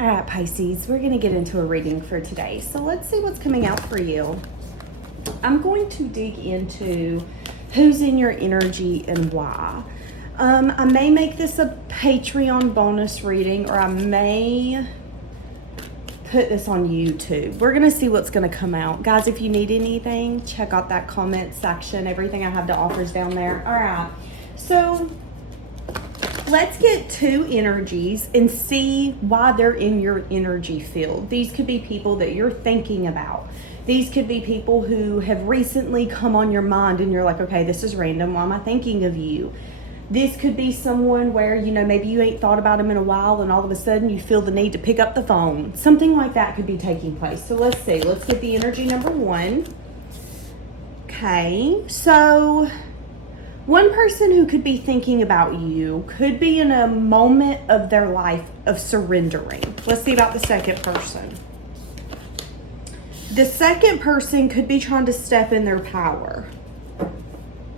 All right, Pisces, we're going to get into a reading for today. So let's see what's coming out for you. I'm going to dig into who's in your energy and why. I may make this a Patreon bonus reading, or I may put this on YouTube. We're going to see what's going to come out. Guys, if you need anything, check out that comment section. Everything I have to offer is down there. All right. So let's get two energies and see why they're in your energy field. These could be people that you're thinking about. These could be people who have recently come on your mind and you're like, okay, this is random. Why am I thinking of you? This could be someone where, you know, maybe you ain't thought about them in a while and all of a sudden you feel the need to pick up the phone. Something like that could be taking place. So let's see. Let's get the energy number one. Okay, so one person who could be thinking about you could be in a moment of their life of surrendering. Let's see about the second person. The second person could be trying to step in their power.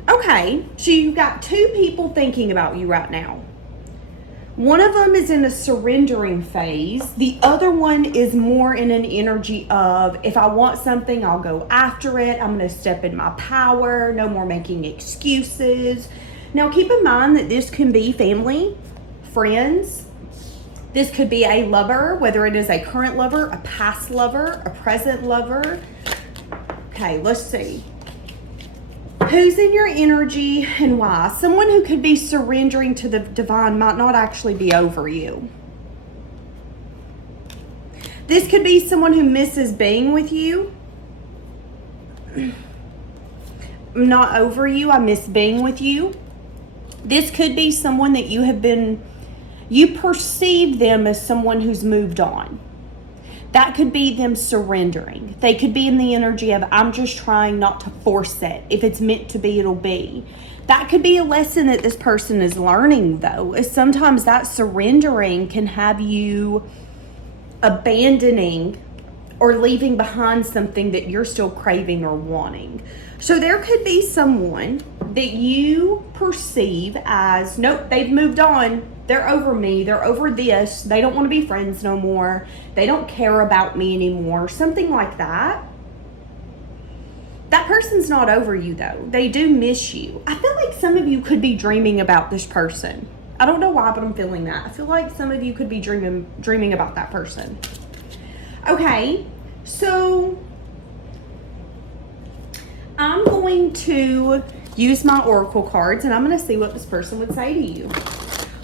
Okay, so you've got two people thinking about you right now. One of them is in a surrendering phase. The other one is more in an energy of, if I want something, I'll go after it. I'm going to step in my power. No more making excuses. Now, keep in mind that this can be family, friends. This could be a lover, whether it is a current lover, a past lover, a present lover. Okay, let's see. Who's in your energy and why? Someone who could be surrendering to the divine might not actually be over you. This could be someone who misses being with you. I'm not over you. I miss being with you. This could be someone that you perceive them as someone who's moved on. That could be them surrendering. They could be in the energy of, I'm just trying not to force it. If it's meant to be, it'll be. That could be a lesson that this person is learning, though, is sometimes that surrendering can have you abandoning or leaving behind something that you're still craving or wanting. So there could be someone that you perceive as, nope, they've moved on. They're over me. They're over this. They don't want to be friends no more. They don't care about me anymore. Something like that. That person's not over you, though. They do miss you. I feel like some of you could be dreaming about this person. I don't know why, but I'm feeling that. I feel like some of you could be dreaming about that person. Okay, so I'm going to use my oracle cards and I'm going to see what this person would say to you.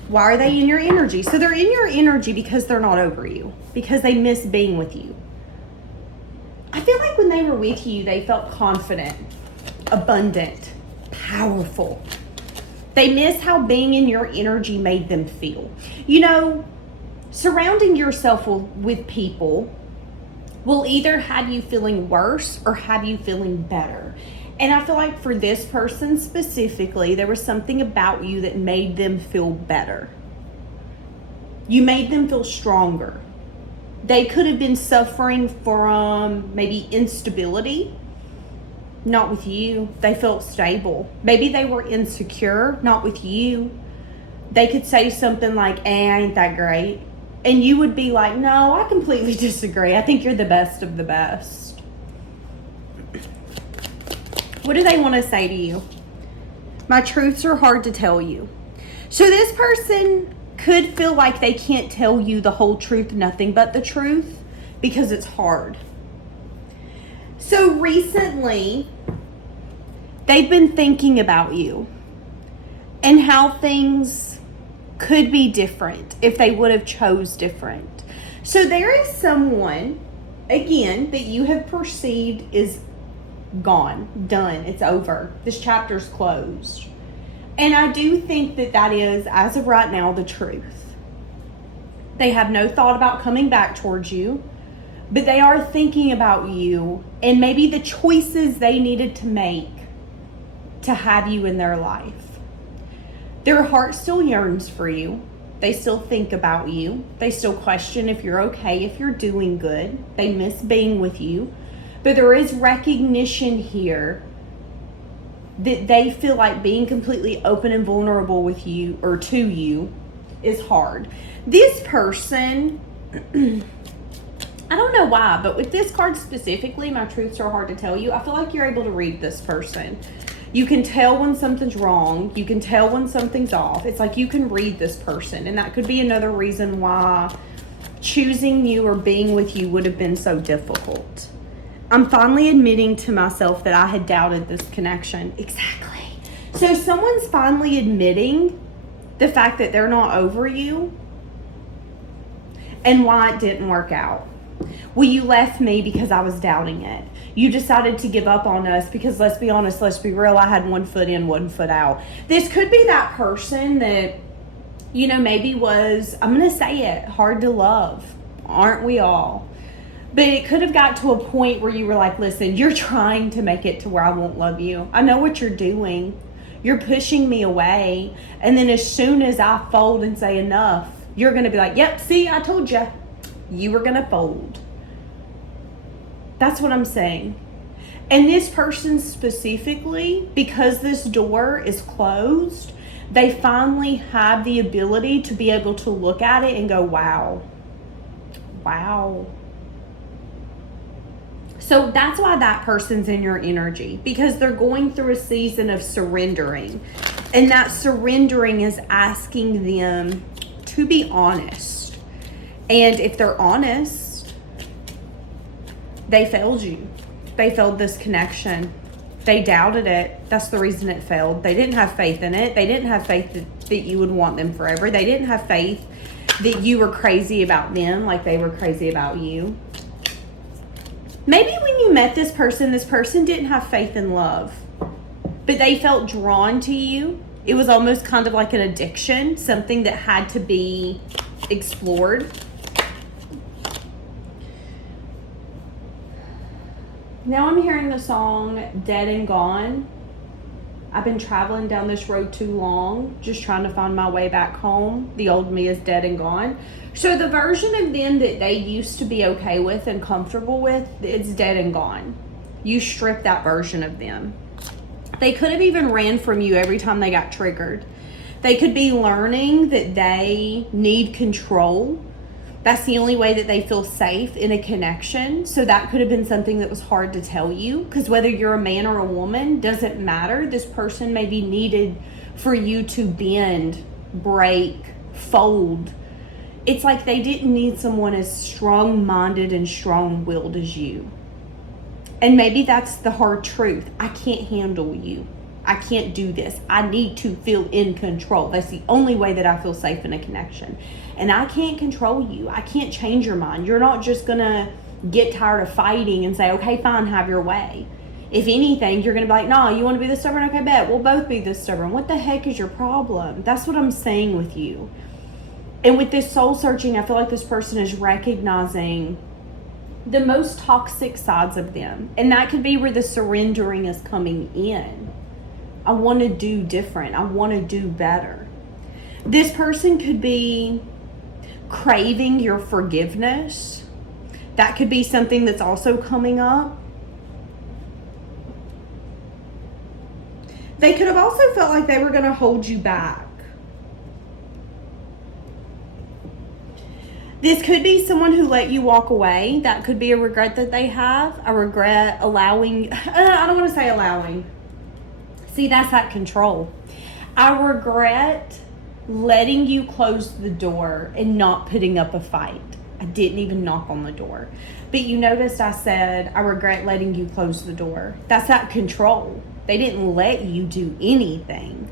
Why are they in your energy? So they're in your energy because they're not over you, because they miss being with you. I feel like when they were with you, they felt confident, abundant, powerful. They miss how being in your energy made them feel. You know, surrounding yourself with people will either have you feeling worse or have you feeling better. And I feel like for this person specifically, there was something about you that made them feel better. You made them feel stronger. They could have been suffering from maybe instability. Not with you. They felt stable. Maybe they were insecure. Not with you. They could say something like, I ain't that great. And you would be like, no, I completely disagree. I think you're the best of the best. What do they want to say to you? My truths are hard to tell you. So this person could feel like they can't tell you the whole truth, nothing but the truth, because it's hard. So recently, they've been thinking about you and how things could be different if they would have chose different. So there is someone, again, that you have perceived is gone, done, it's over. This chapter's closed. And I do think that that is, as of right now, the truth. They have no thought about coming back towards you, but they are thinking about you and maybe the choices they needed to make to have you in their life. Their heart still yearns for you. They still think about you. They still question if you're okay, if you're doing good. They miss being with you. But there is recognition here that they feel like being completely open and vulnerable with you or to you is hard. This person I don't know why, but with this card specifically, my truths are hard to tell you. I feel like you're able to read this person. You can tell when something's wrong. You can tell when something's off. It's like you can read this person. And that could be another reason why choosing you or being with you would have been so difficult. I'm finally admitting to myself that I had doubted this connection. Exactly. So someone's finally admitting the fact that they're not over you and why it didn't work out. Well, you left me because I was doubting it. You decided to give up on us because, let's be honest, let's be real, I had 1 foot in, 1 foot out. This could be that person that, you know, maybe was, I'm going to say it, hard to love. Aren't we all? But it could have got to a point where you were like, listen, you're trying to make it to where I won't love you. I know what you're doing. You're pushing me away. And then as soon as I fold and say enough, you're going to be like, yep, see, I told you. You were going to fold. That's what I'm saying. And this person specifically, because this door is closed, they finally have the ability to be able to look at it and go, wow. Wow. So that's why that person's in your energy, because they're going through a season of surrendering. And that surrendering is asking them to be honest. And if they're honest, they failed you. They failed this connection. They doubted it. That's the reason it failed. They didn't have faith in it. They didn't have faith that you would want them forever. They didn't have faith that you were crazy about them like they were crazy about you. Maybe when you met this person didn't have faith in love, but they felt drawn to you. It was almost kind of like an addiction, something that had to be explored. Now I'm hearing the song Dead and Gone. I've been traveling down this road too long, just trying to find my way back home. The old me is dead and gone. So the version of them that they used to be okay with and comfortable with, it's dead and gone. You strip that version of them. They could have even ran from you every time they got triggered. They could be learning that they need control. That's the only way that they feel safe in a connection. So that could have been something that was hard to tell you, because whether you're a man or a woman, doesn't matter. This person maybe needed for you to bend, break, fold. It's like they didn't need someone as strong-minded and strong-willed as you. And maybe that's the hard truth. I can't handle you. I can't do this. I need to feel in control. That's the only way that I feel safe in a connection. And I can't control you. I can't change your mind. You're not just going to get tired of fighting and say, okay, fine, have your way. If anything, you're going to be like, no, you want to be this stubborn? Okay, bet. We'll both be this stubborn. What the heck is your problem? That's what I'm saying with you. And with this soul searching, I feel like this person is recognizing the most toxic sides of them. And that could be where the surrendering is coming in. I want to do different. I want to do better. This person could be craving your forgiveness. That could be something that's also coming up. They could have also felt like they were going to hold you back. This could be someone who let you walk away. That could be a regret that they have. A regret allowing, I don't want to say allowing. See, that's that control. I regret letting you close the door and not putting up a fight. I didn't even knock on the door. But you noticed I said, I regret letting you close the door. That's that control. They didn't let you do anything.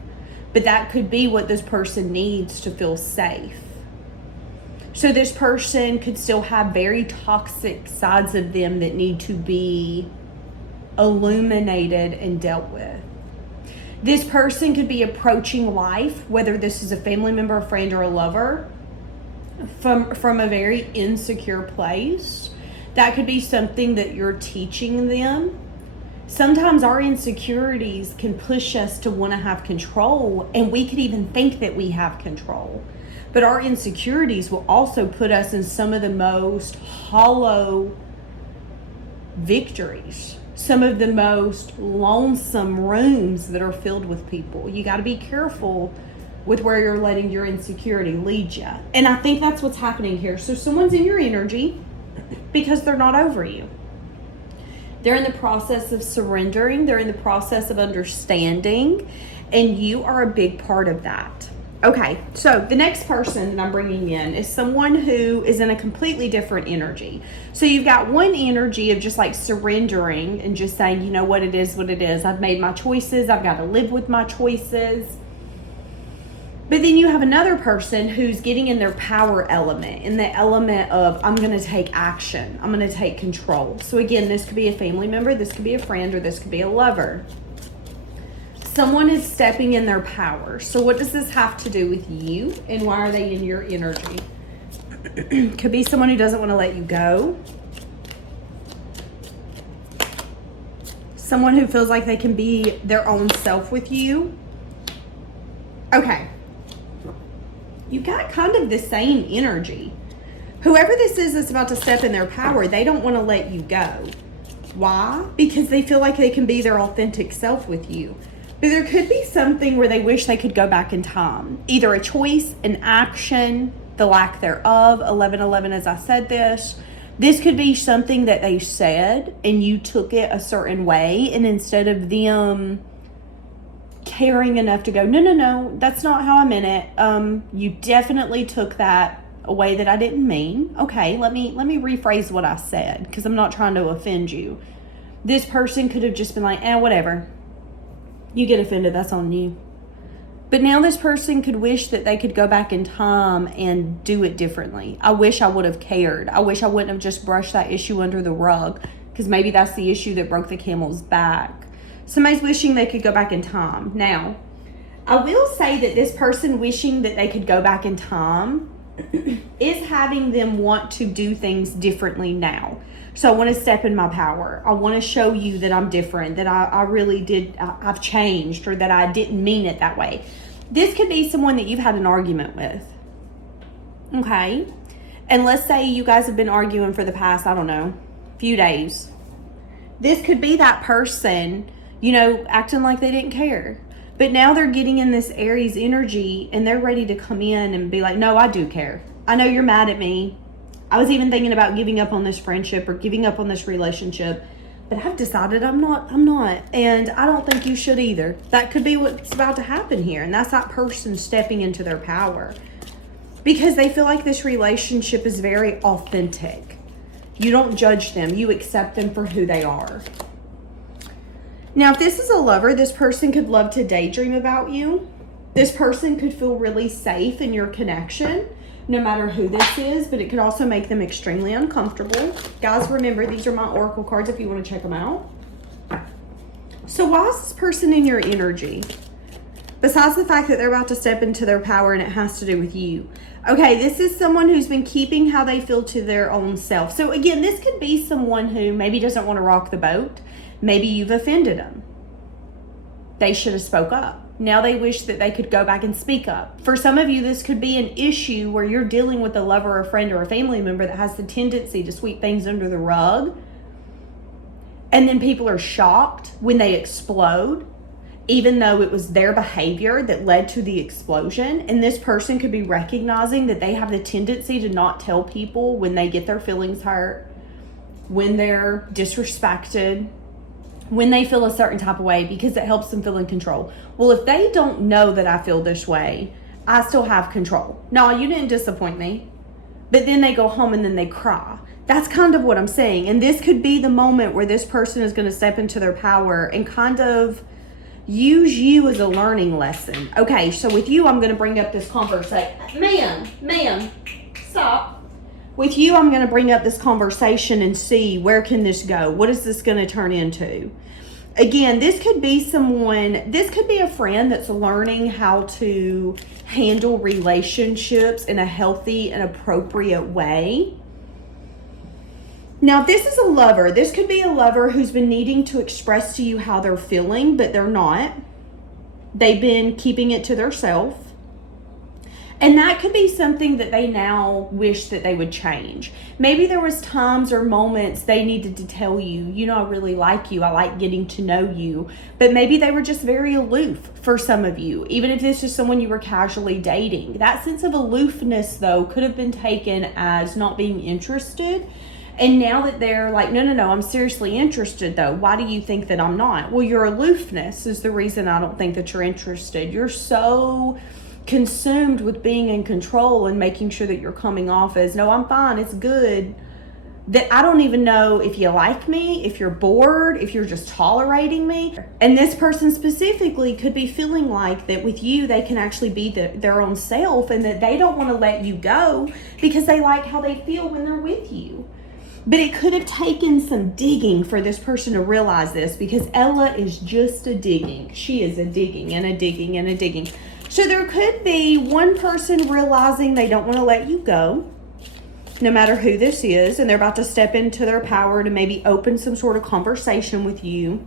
But that could be what this person needs to feel safe. So this person could still have very toxic sides of them that need to be illuminated and dealt with. This person could be approaching life, whether this is a family member, a friend, or a lover, from a very insecure place. That could be something that you're teaching them. Sometimes our insecurities can push us to want to have control, and we could even think that we have control. But our insecurities will also put us in some of the most hollow victories. Some of the most lonesome rooms that are filled with people. You got to be careful with where you're letting your insecurity lead you. And I think that's what's happening here. So someone's in your energy because they're not over you. They're in the process of surrendering. They're in the process of understanding. And you are a big part of that. Okay, so the next person that I'm bringing in is someone who is in a completely different energy. So you've got one energy of just like surrendering and just saying, you know what, it is what it is. I've made my choices. I've got to live with my choices. But then you have another person who's getting in their power element, in the element of, I'm going to take action. I'm going to take control. So again, this could be a family member, this could be a friend, or this could be a lover. Someone is stepping in their power. So what does this have to do with you, and why are they in your energy? Could be someone who doesn't want to let you go. Someone who feels like they can be their own self with you. Okay. You got kind of the same energy. Whoever this is that's about to step in their power, they don't want to let you go. Why? Because they feel like they can be their authentic self with you. But there could be something where they wish they could go back in time. Either a choice, an action, the lack thereof. 11:11, as I said this. This could be something that they said and you took it a certain way. And instead of them caring enough to go, no, that's not how I meant it. You definitely took that a way that I didn't mean. Okay, let me rephrase what I said, because I'm not trying to offend you. This person could have just been like, whatever. You get offended, that's on you. But now this person could wish that they could go back in time and do it differently. I wish I would have cared. I wish I wouldn't have just brushed that issue under the rug, because maybe that's the issue that broke the camel's back. Somebody's wishing they could go back in time. Now, I will say that this person wishing that they could go back in time is having them want to do things differently now. So I want to step in my power. I want to show you that I'm different, that I really did, I've changed, or that I didn't mean it that way. This could be someone that you've had an argument with. Okay? And let's say you guys have been arguing for the past, I don't know, few days. This could be that person, acting like they didn't care. But now they're getting in this Aries energy and they're ready to come in and be like, no, I do care. I know you're mad at me. I was even thinking about giving up on this friendship or giving up on this relationship, but I've decided I'm not. And I don't think you should either. That could be what's about to happen here. And that's that person stepping into their power, because they feel like this relationship is very authentic. You don't judge them. You accept them for who they are. Now, if this is a lover, this person could love to daydream about you. This person could feel really safe in your connection, no matter who this is, but it could also make them extremely uncomfortable. Guys, remember, these are my oracle cards if you want to check them out. So why is this person in your energy? Besides the fact that they're about to step into their power and it has to do with you. Okay, this is someone who's been keeping how they feel to their own self. So again, this could be someone who maybe doesn't want to rock the boat. Maybe you've offended them. They should have spoke up. Now they wish that they could go back and speak up. For some of you, this could be an issue where you're dealing with a lover, a friend, or a family member that has the tendency to sweep things under the rug. And then people are shocked when they explode, even though it was their behavior that led to the explosion. And this person could be recognizing that they have the tendency to not tell people when they get their feelings hurt, when they're disrespected, when they feel a certain type of way, because it helps them feel in control. Well, if they don't know that I feel this way, I still have control. No, you didn't disappoint me. But then they go home and then they cry. That's kind of what I'm saying. And this could be the moment where this person is going to step into their power and kind of use you as a learning lesson. Okay, so with you, I'm going to bring up this conversation. Ma'am, stop. With you, I'm going to bring up this conversation and see where can this go? What is this going to turn into? Again, this could be a friend that's learning how to handle relationships in a healthy and appropriate way. Now, if this is a lover, this could be a lover who's been needing to express to you how they're feeling, but they're not. They've been keeping it to themselves. And that could be something that they now wish that they would change. Maybe there was times or moments they needed to tell you, you know, I really like you. I like getting to know you. But maybe they were just very aloof for some of you, even if it's just someone you were casually dating. That sense of aloofness, though, could have been taken as not being interested. And now that they're like, no, I'm seriously interested, though. Why do you think that I'm not? Well, your aloofness is the reason I don't think that you're interested. You're so consumed with being in control and making sure that you're coming off as, no, I'm fine, it's good, that I don't even know if you like me, if you're bored, if you're just tolerating me. And this person specifically could be feeling like that with you, they can actually be their own self, and that they don't want to let you go because they like how they feel when they're with you. But it could have taken some digging for this person to realize this, because Ella is just a digging. She is a digging and a digging and a digging. So there could be one person realizing they don't want to let you go, no matter who this is, and they're about to step into their power to maybe open some sort of conversation with you.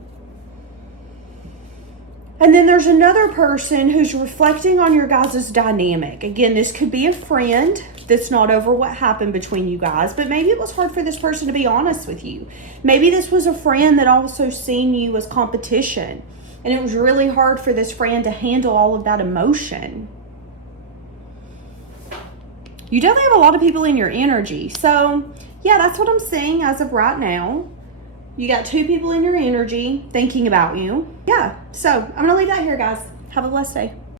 And then there's another person who's reflecting on your guys' dynamic. Again, this could be a friend that's not over what happened between you guys, but maybe it was hard for this person to be honest with you. Maybe this was a friend that also seen you as competition, and it was really hard for this friend to handle all of that emotion. You definitely have a lot of people in your energy. So, yeah, that's what I'm seeing as of right now. You got 2 people in your energy thinking about you. Yeah, so I'm going to leave that here, guys. Have a blessed day.